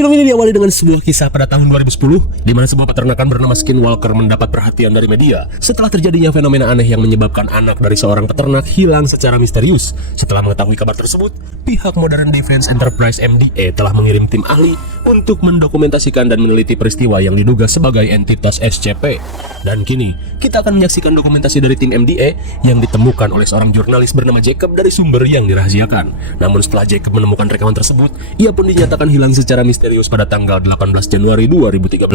Film ini diawali dengan sebuah kisah pada tahun 2010 di mana sebuah peternakan bernama Skinwalker mendapat perhatian dari media setelah terjadinya fenomena aneh yang menyebabkan anak dari seorang peternak hilang secara misterius. Setelah mengetahui kabar tersebut, pihak Modern Defense Enterprise MDE telah mengirim tim ahli untuk mendokumentasikan dan meneliti peristiwa yang diduga sebagai entitas SCP. Dan kini, kita akan menyaksikan dokumentasi dari tim MDE yang ditemukan oleh seorang jurnalis bernama Jacob dari sumber yang dirahasiakan. Namun setelah Jacob menemukan rekaman tersebut, ia pun dinyatakan hilang secara misterius pada tanggal 18 Januari 2013.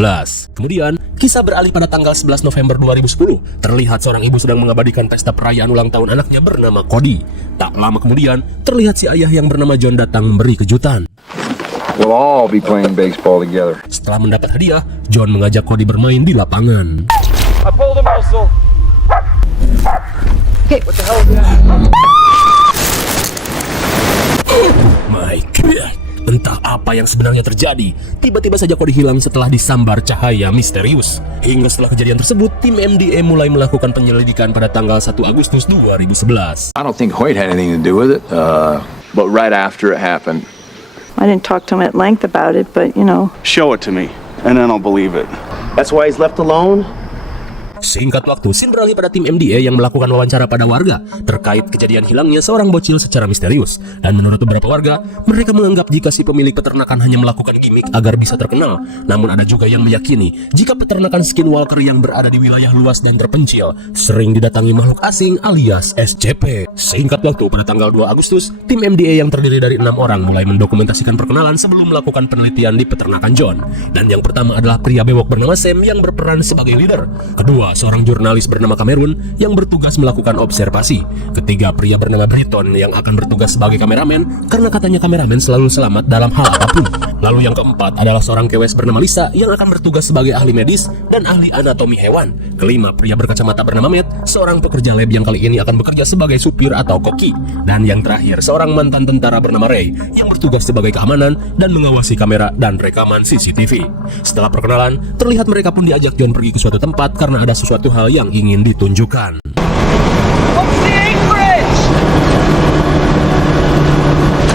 Kemudian, kisah beralih pada tanggal 11 November 2010. Terlihat seorang ibu sedang mengabadikan pesta perayaan ulang tahun anaknya bernama Cody. Tak lama kemudian, terlihat si ayah yang bernama John datang memberi kejutan. We'll all be playing baseball together. Setelah mendapat hadiah, John mengajak Cody bermain di lapangan. I pulled a muscle. Okay. What the hell is that? My God. Entah apa yang sebenarnya terjadi. Tiba-tiba saja Cody hilang setelah disambar cahaya misterius. Hingga setelah kejadian tersebut, tim MDE mulai melakukan penyelidikan pada tanggal 1 Agustus 2011. I don't think Hoyt had anything to do with it. But right after it happened. I didn't talk to him at length about it, but Show it to me, and then I'll believe it. That's why he's left alone? Singkat waktu, scene beralih pada tim MDE yang melakukan wawancara pada warga terkait kejadian hilangnya seorang bocil secara misterius. Dan menurut beberapa warga, mereka menganggap jika si pemilik peternakan hanya melakukan gimmick agar bisa terkenal. Namun ada juga yang meyakini jika peternakan Skinwalker yang berada di wilayah luas dan terpencil sering didatangi makhluk asing alias SCP. Singkat waktu, pada tanggal 2 Agustus, tim MDE yang terdiri dari 6 orang mulai mendokumentasikan perkenalan sebelum melakukan penelitian di peternakan John. Dan yang pertama adalah pria bewok bernama Sam yang berperan sebagai leader. Kedua, seorang jurnalis bernama Cameron yang bertugas melakukan observasi. Ketiga, pria bernama Britton yang akan bertugas sebagai kameramen karena katanya kameramen selalu selamat dalam hal apapun. Lalu yang keempat adalah seorang kewes bernama Lisa yang akan bertugas sebagai ahli medis dan ahli anatomi hewan. Kelima, pria berkacamata bernama Matt, seorang pekerja lab yang kali ini akan bekerja sebagai supir atau koki. Dan yang terakhir, seorang mantan tentara bernama Ray yang bertugas sebagai keamanan dan mengawasi kamera dan rekaman CCTV. Setelah perkenalan, terlihat mereka pun diajak John pergi ke suatu tempat karena ada sesuatu hal yang ingin ditunjukkan.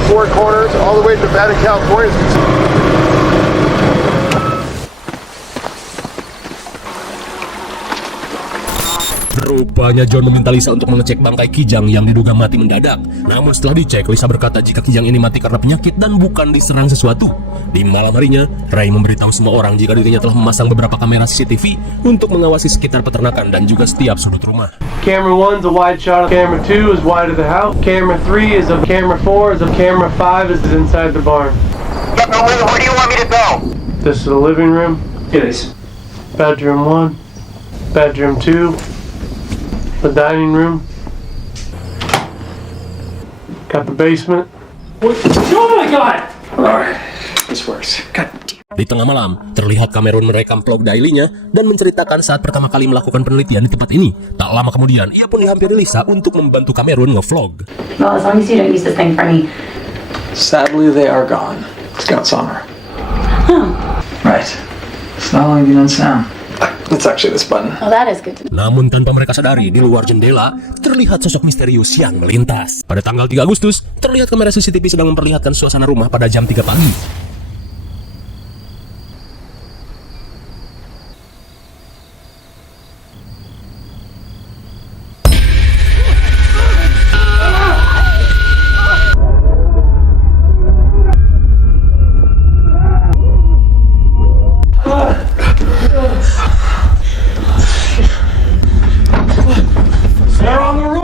Four corners all the way to Nevada, California. Rupanya John meminta Lisa untuk mengecek bangkai Kijang yang diduga mati mendadak. Namun setelah dicek, Lisa berkata jika Kijang ini mati karena penyakit dan bukan diserang sesuatu. Di malam harinya, Ray memberitahu semua orang jika dirinya telah memasang beberapa kamera CCTV untuk mengawasi sekitar peternakan dan juga setiap sudut rumah. Camera 1's a wide shot, camera 2 is wide of the house, camera 3 is of camera 4 is of camera 5 is inside the barn. Yeah, but where do you want me to go? This is the living room. It is. Bedroom 1, bedroom 2, the dining room. Got the basement. What? Oh my God! Alright, this works. God damn. Di tengah malam, terlihat Cameron merekam vlog daily-nya dan menceritakan saat pertama kali melakukan penelitian di tempat ini. Tak lama kemudian, ia pun dihampiri Lisa untuk membantu Cameron nge-vlog. Well, as long as you don't use this thing for me. Sadly, they are gone. Scout's honor. Oh, Right. It's not long been unsound. It's actually this button. well, that is good to know. Namun tanpa mereka sadari, di luar jendela, terlihat sosok misterius yang melintas. Pada tanggal 3 Agustus, terlihat kamera CCTV sedang memperlihatkan suasana rumah pada jam 3 pagi.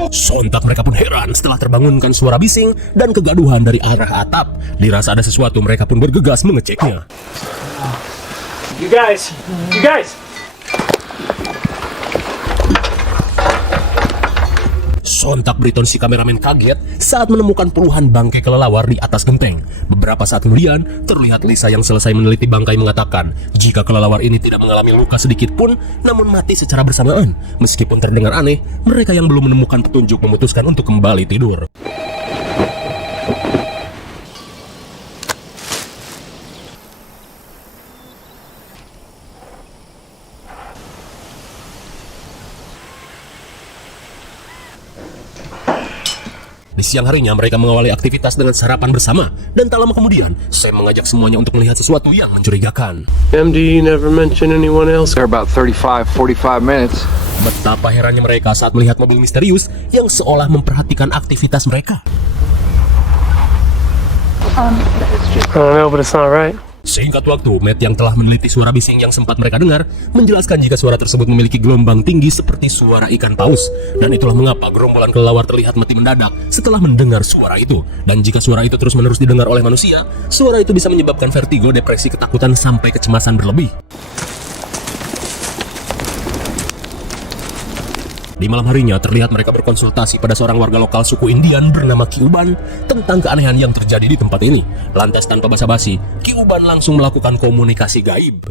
Sontak mereka pun heran setelah terbangunkan suara bising dan kegaduhan dari arah atap. Dirasa ada sesuatu, mereka pun bergegas mengeceknya. You guys! Sontak Britton si kameramen kaget saat menemukan puluhan bangkai kelelawar di atas genteng. Beberapa saat kemudian, terlihat Lisa yang selesai meneliti bangkai mengatakan jika kelelawar ini tidak mengalami luka sedikit pun, namun mati secara bersamaan. Meskipun terdengar aneh, mereka yang belum menemukan petunjuk memutuskan untuk kembali tidur. Di siang harinya mereka mengawali aktivitas dengan sarapan bersama, dan tak lama kemudian Sam mengajak semuanya untuk melihat sesuatu yang mencurigakan. MD never mention anyone else. They're about 45 minutes. Betapa herannya mereka saat melihat mobil misterius yang seolah memperhatikan aktivitas mereka. I don't know, but it's not right. Singkat waktu, Matt yang telah meneliti suara bising yang sempat mereka dengar menjelaskan jika suara tersebut memiliki gelombang tinggi seperti suara ikan paus. Dan itulah mengapa gerombolan kelelawar terlihat mati mendadak setelah mendengar suara itu. Dan jika suara itu terus-menerus didengar oleh manusia, suara itu bisa menyebabkan vertigo, depresi, ketakutan, sampai kecemasan berlebih. Di malam harinya terlihat mereka berkonsultasi pada seorang warga lokal suku Indian bernama Kyuban tentang keanehan yang terjadi di tempat ini. Lantas tanpa basa-basi, Kyuban langsung melakukan komunikasi gaib.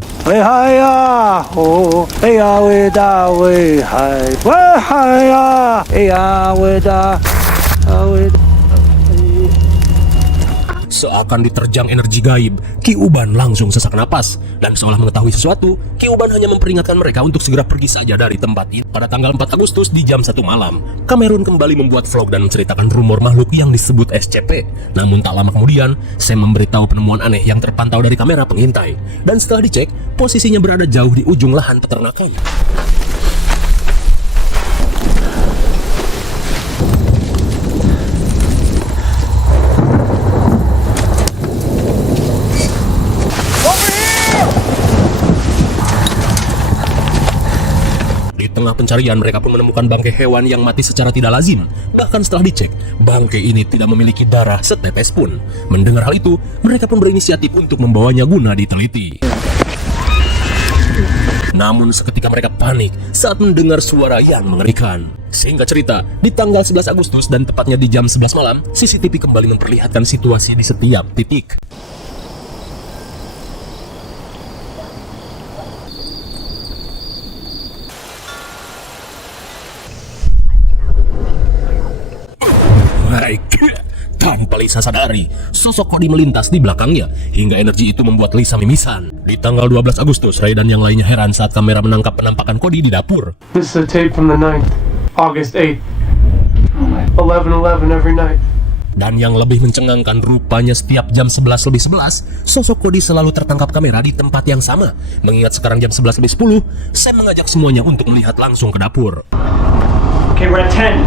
Seakan diterjang energi gaib, Kyuban langsung sesak napas. Dan seolah mengetahui sesuatu, Kyuban hanya memperingatkan mereka untuk segera pergi saja dari tempat ini. Pada tanggal 4 Agustus di jam 1 malam, Cameron kembali membuat vlog dan menceritakan rumor makhluk yang disebut SCP. Namun tak lama kemudian, Sam memberitahu penemuan aneh yang terpantau dari kamera pengintai. Dan setelah dicek, posisinya berada jauh di ujung lahan peternakan. Di tengah pencarian, mereka pun menemukan bangkai hewan yang mati secara tidak lazim. Bahkan setelah dicek, bangkai ini tidak memiliki darah setetes pun. Mendengar hal itu, mereka pun berinisiatif untuk membawanya guna diteliti. Namun seketika mereka panik saat mendengar suara yang mengerikan. Singkat cerita, di tanggal 11 Agustus dan tepatnya di jam 11 malam, CCTV kembali memperlihatkan situasi di setiap titik. Tanpa Lisa sadari, sosok Cody melintas di belakangnya hingga energi itu membuat Lisa mimisan. Di tanggal 12 Agustus, Ray dan yang lainnya heran saat kamera menangkap penampakan Cody di dapur. This is a tape from the 9th, August 8th. 11:11 every night. Dan yang lebih mencengangkan, rupanya setiap jam 11:11, sosok Cody selalu tertangkap kamera di tempat yang sama. Mengingat sekarang jam 11:10, Sam mengajak semuanya untuk melihat langsung ke dapur. Okay, we're at 10.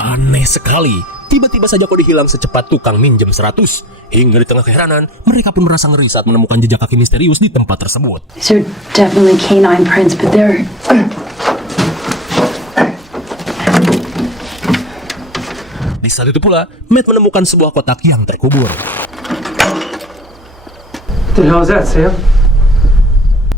Aneh sekali, tiba-tiba saja Cody hilang secepat tukang minjem 100. Hingga di tengah keheranan, mereka pun merasa ngeri saat menemukan jejak kaki misterius di tempat tersebut. These are definitely canine prints, but they're... Di saat itu pula, Matt menemukan sebuah kotak yang terkubur. What the hell is that, Sam?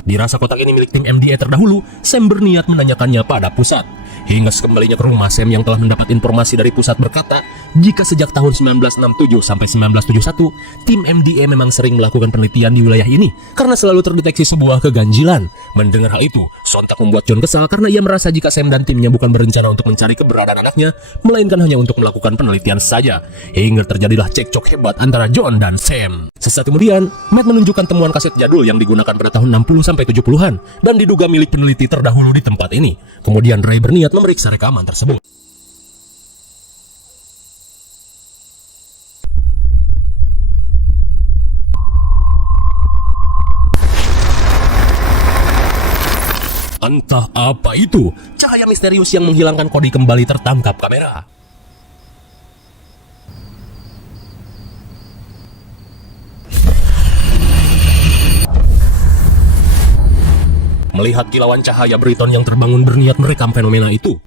Dirasa kotak ini milik tim MDA terdahulu, Sam berniat menanyakannya pada pusat. Hingga sekembalinya ke rumah, Sam yang telah mendapat informasi dari pusat berkata, jika sejak tahun 1967 sampai 1971, tim MDA memang sering melakukan penelitian di wilayah ini karena selalu terdeteksi sebuah keganjilan. Mendengar hal itu, sontak membuat John kesal karena ia merasa jika Sam dan timnya bukan berencana untuk mencari keberadaan anaknya, melainkan hanya untuk melakukan penelitian saja. Hingga terjadilah cekcok hebat antara John dan Sam. Sesaat kemudian, Matt menunjukkan temuan kaset jadul yang digunakan pada tahun 60 sampai 70-an dan diduga milik peneliti terdahulu di tempat ini. Kemudian Ray berniat memeriksa rekaman tersebut. Entah apa itu, cahaya misterius yang menghilangkan Cody kembali tertangkap kamera. Melihat kilauan cahaya, Britton yang terbangun berniat merekam fenomena itu.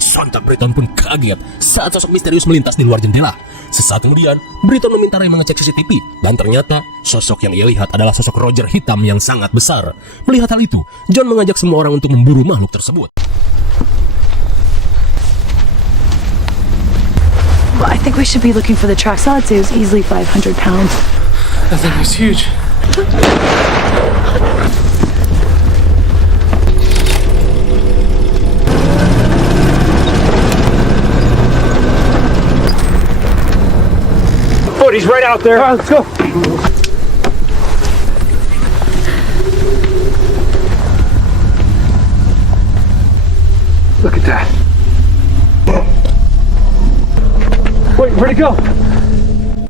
Sontak Britton pun kaget saat sosok misterius melintas di luar jendela. Sesaat kemudian, Britton meminta Ray mengecek CCTV, dan ternyata sosok yang ia lihat adalah sosok Roger hitam yang sangat besar. Melihat hal itu, John mengajak semua orang untuk memburu makhluk tersebut. Well, I think we should be looking for the tracks. I'd say it was easily 500 pounds. That thing was huge. Foot, he's right out there. All right, let's go. Look at that. Wait, where'd it go?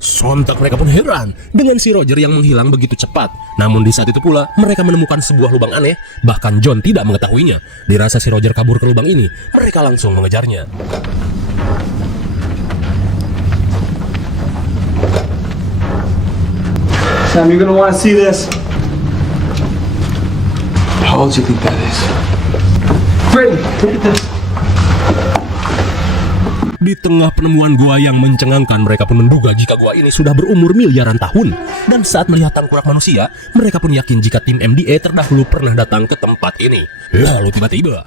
Sontak mereka pun heran dengan si Roger yang menghilang begitu cepat. Namun di saat itu pula mereka menemukan sebuah lubang aneh. Bahkan John tidak mengetahuinya. Dirasa si Roger kabur ke lubang ini, mereka langsung mengejarnya. Sam, you're gonna want to see this. How old do you think that is? Brittany, look at this. Di tengah penemuan gua yang mencengangkan, mereka pun menduga jika gua ini sudah berumur miliaran tahun. Dan saat melihat tengkorak manusia, mereka pun yakin jika tim MDA terdahulu pernah datang ke tempat ini. Lalu tiba-tiba,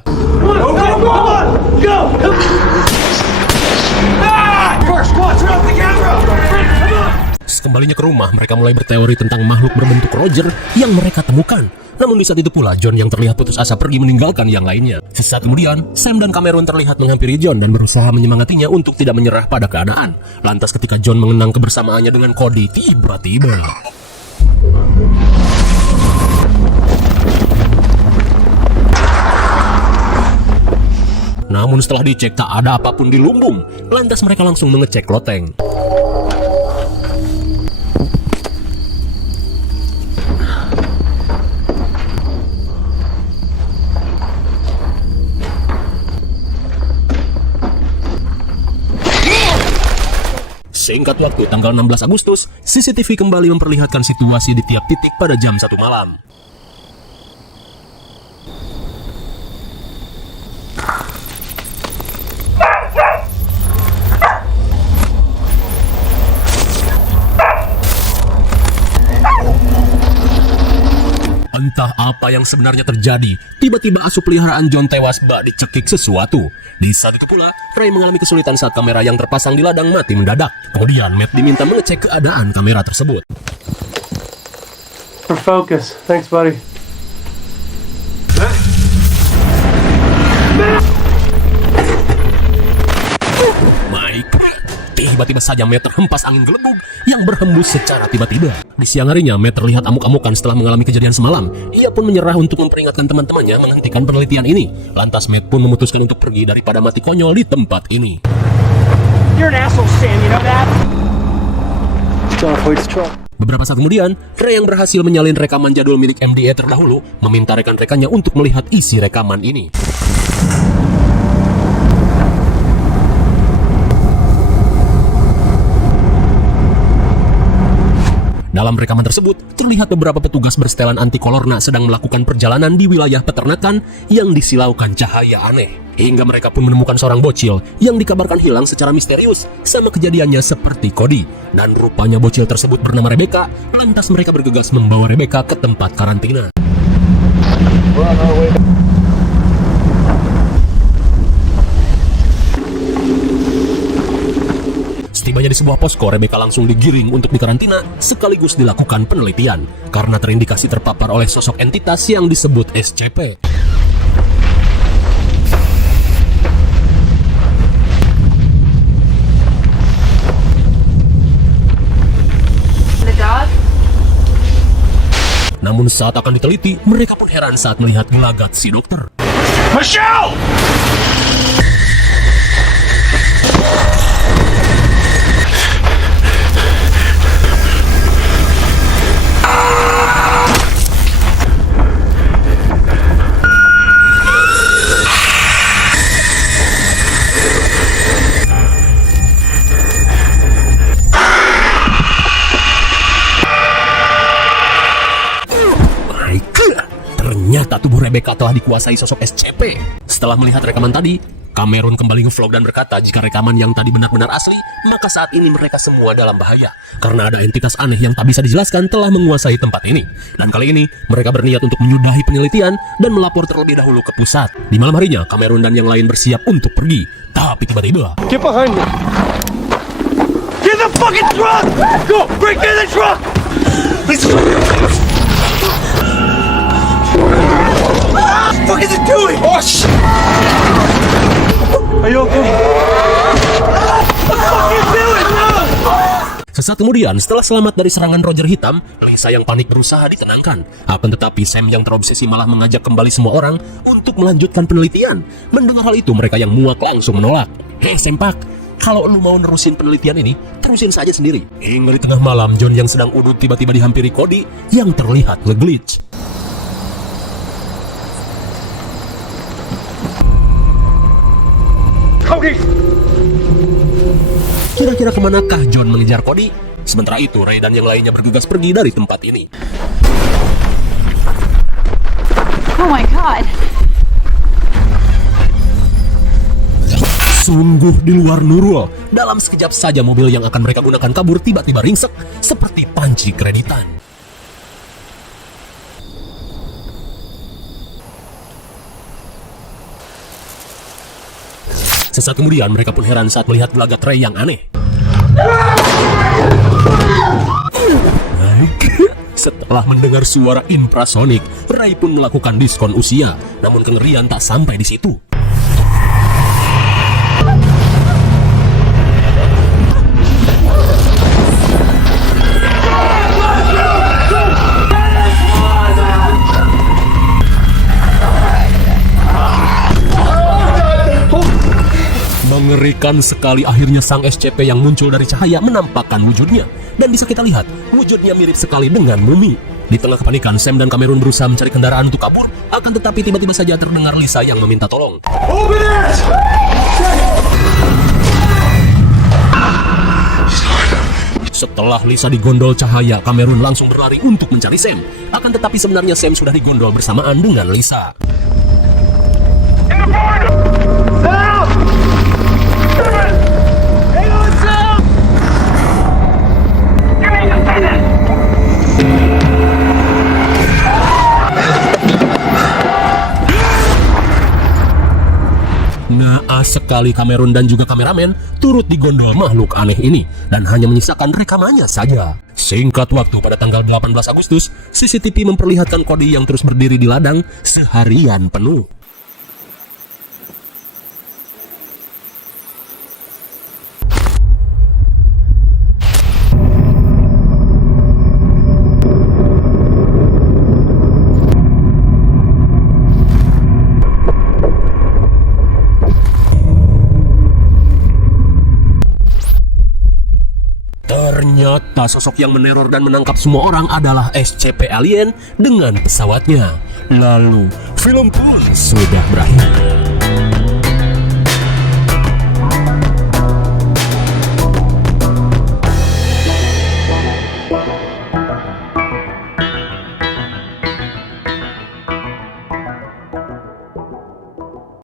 kembalinya ke rumah, mereka mulai berteori tentang makhluk berbentuk Roger yang mereka temukan. Namun di saat itu pula John yang terlihat putus asa pergi meninggalkan yang lainnya. Sesaat kemudian, Sam dan Cameron terlihat menghampiri John dan berusaha menyemangatinya untuk tidak menyerah pada keadaan. Lantas ketika John mengenang kebersamaannya dengan Cody, tiba-tiba namun setelah dicek tak ada apapun di lumbung. Lantas mereka langsung mengecek loteng. Singkat waktu, tanggal 16 Agustus, CCTV kembali memperlihatkan situasi di tiap titik pada jam 1 malam. Entah apa yang sebenarnya terjadi, tiba-tiba asup peliharaan John tewas bak dicekik sesuatu. Di saat itu pula, Ray mengalami kesulitan saat kamera yang terpasang di ladang mati mendadak. Kemudian Matt diminta mengecek keadaan kamera tersebut. For focus. Thanks, buddy. Mike, tiba-tiba saja Matt terhempas angin gelembung yang berhembus secara tiba-tiba. Di siang harinya, Matt terlihat amuk-amukan setelah mengalami kejadian semalam. Ia pun menyerah untuk memperingatkan teman-temannya menghentikan penelitian ini. Lantas Matt pun memutuskan untuk pergi daripada mati konyol di tempat ini. You're an asshole, Sam, you know that? Beberapa saat kemudian, Ray yang berhasil menyalin rekaman jadul milik MDA terdahulu meminta rekan-rekannya untuk melihat isi rekaman ini. Dalam rekaman tersebut, terlihat beberapa petugas bersetelan anti kolorna sedang melakukan perjalanan di wilayah peternakan yang disilaukan cahaya aneh. Hingga mereka pun menemukan seorang bocil yang dikabarkan hilang secara misterius, sama kejadiannya seperti Cody. Dan rupanya bocil tersebut bernama Rebecca, lantas mereka bergegas membawa Rebecca ke tempat karantina. Setibanya di sebuah posko, Rebecca langsung digiring untuk dikarantina sekaligus dilakukan penelitian karena terindikasi terpapar oleh sosok entitas yang disebut SCP. Namun saat akan diteliti, mereka pun heran saat melihat gelagat si dokter. Michelle! Ternyata tubuh Rebecca telah dikuasai sosok SCP. Setelah melihat rekaman tadi, Cameron kembali nge-vlog dan berkata jika rekaman yang tadi benar-benar asli, maka saat ini mereka semua dalam bahaya. Karena ada entitas aneh yang tak bisa dijelaskan telah menguasai tempat ini. Dan kali ini, mereka berniat untuk menyudahi penelitian dan melapor terlebih dahulu ke pusat. Di malam harinya, Cameron dan yang lain bersiap untuk pergi. Tapi tiba-tiba, Get behind me. the fucking truck! Go! Break in the truck! Please. What the fuck is it doing? Oh shit! Are you okay? What the fuck is it doing? Sesaat kemudian, setelah selamat dari serangan Roger hitam, Lisa yang panik berusaha ditenangkan. Akan tetapi Sam yang terobsesi malah mengajak kembali semua orang untuk melanjutkan penelitian. Mendengar hal itu, mereka yang muak langsung menolak. Hei Sempak, kalau lu mau nerusin penelitian ini, terusin saja sendiri. Hingga di tengah malam, John yang sedang udut tiba-tiba dihampiri Cody yang terlihat nge-glitch. Cody! Kira-kira kemanakah John mengejar Cody? Sementara itu, Ray dan yang lainnya bergegas pergi dari tempat ini. Oh my god. Sungguh di luar nurul. Dalam sekejap saja mobil yang akan mereka gunakan kabur tiba-tiba ringsek seperti panci kreditan. Sesaat kemudian mereka pun heran saat melihat gelagat Ray yang aneh. Setelah mendengar suara infrasonik, Ray pun melakukan diskon usia. Namun kengerian tak sampai di situ. Mengerikan sekali, akhirnya sang SCP yang muncul dari cahaya menampakkan wujudnya. Dan bisa kita lihat, wujudnya mirip sekali dengan mumi. Di tengah kepanikan, Sam dan Cameron berusaha mencari kendaraan untuk kabur. Akan tetapi tiba-tiba saja terdengar Lisa yang meminta tolong. Open it! Setelah Lisa digondol cahaya, Cameron langsung berlari untuk mencari Sam. Akan tetapi sebenarnya Sam sudah digondol bersamaan dengan Lisa. Naas sekali Cameron dan juga kameramen turut digondol makhluk aneh ini dan hanya menyisakan rekamannya saja. Singkat waktu, pada tanggal 18 Agustus, CCTV memperlihatkan Cody yang terus berdiri di ladang seharian penuh. Ternyata sosok yang meneror dan menangkap semua orang adalah SCP alien dengan pesawatnya. Lalu, film pun sudah berakhir.